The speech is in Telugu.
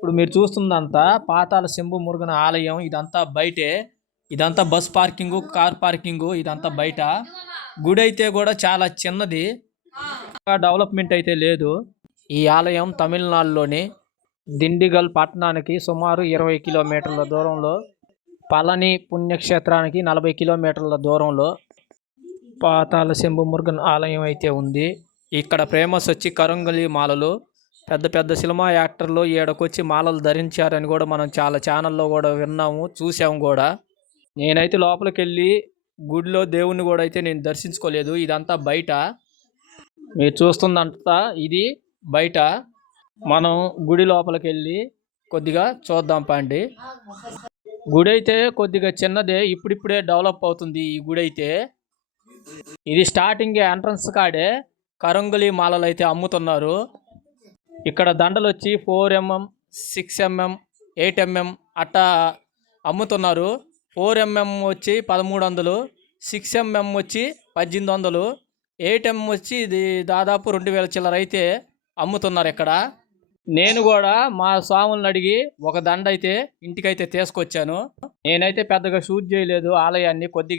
ఇప్పుడు మీరు చూస్తుందంతా పాతాల శంభు మురుగన ఆలయం. ఇదంతా బయటే. ఇదంతా బస్ పార్కింగ్ కార్ పార్కింగ్ ఇదంతా బయట. గుడి అయితే కూడా చాలా చిన్నది. డెవలప్మెంట్ అయితే లేదు. ఈ ఆలయం తమిళనాడులోని దిండిగల్ పట్టణానికి సుమారు ఇరవై కిలోమీటర్ల దూరంలో పళని పుణ్యక్షేత్రానికి నలభై కిలోమీటర్ల దూరంలో పాతాల శంభు మురుగన్ ఆలయం అయితే ఉంది. ఇక్కడ ఫేమస్ వచ్చి కరంగలి మాలలు పెద్ద పెద్ద సినిమా యాక్టర్లు ఈడకొచ్చి మాలలు ధరించారని కూడా మనం చాలా ఛానల్లో కూడా విన్నాము చూసాము కూడా. నేనైతే లోపలికి వెళ్ళి గుడిలో దేవుణ్ణి కూడా అయితే నేను దర్శించుకోలేదు. ఇదంతా బయట. మీరు చూస్తుందంతా ఇది బయట. మనం గుడి లోపలికి వెళ్ళి కొద్దిగా చూద్దాం పండి. గుడి అయితే కొద్దిగా చిన్నదే ఇప్పుడిప్పుడే డెవలప్ అవుతుంది ఈ గుడి అయితే ఇది స్టార్టింగ్ ఎంట్రన్స్ కాడే కరంగులి మాలలు అయితే అమ్ముతున్నారు. ఇక్కడ దండలు వచ్చి four MM six MM eight MM అట్టా అమ్ముతున్నారు. ఫోర్ ఎంఎం వచ్చి పదమూడు వందలు సిక్స్ ఎంఎం వచ్చి పద్దెనిమిది వందలు ఎయిట్ ఎంఎం వచ్చి ఇది దాదాపు రెండు వేల చిల్లర అయితే అమ్ముతున్నారు ఇక్కడ. నేను కూడా మా స్వాములను అడిగి ఒక దండ అయితే ఇంటికైతే తీసుకొచ్చాను. నేనైతే పెద్దగా షూట్ చేయలేదు ఆలయాన్ని కొద్దిగా